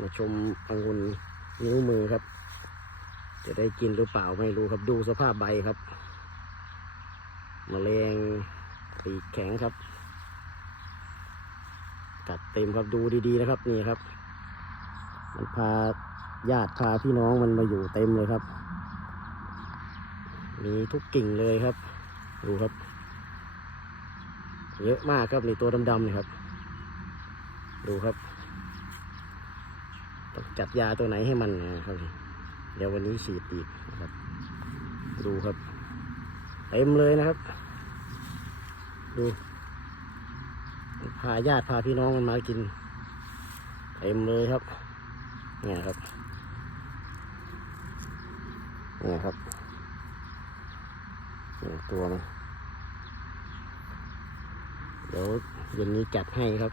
มาชมองุ่นนิ้วมือครับ จะได้กินหรือเปล่าไม่รู้ครับดูสภาพใบครับมแมลงปีกแข็งครับกัดเต็มครับดูดีๆนะครับนี่ครับ มันพาญาติพาพี่น้องมันมาอยู่เต็มเลยครับ มีทุกกิ่งเลยครับ ดูครับ เยอะมากครับนี่ตัวดำๆนี่ครับ ดูครับ จัดยาตัวไหนให้มันนะครับ เดี๋ยววันนี้ฉีดอีกนะครับ ดูครับเต็มเลยนะครับ ดูพาญาติพาพี่น้องมันมากินเต็มเลยครับเนี่ยครับเนี่ยครับเนี่ยตัวมันเดี๋ยวเย็นนี้จัดให้ครับ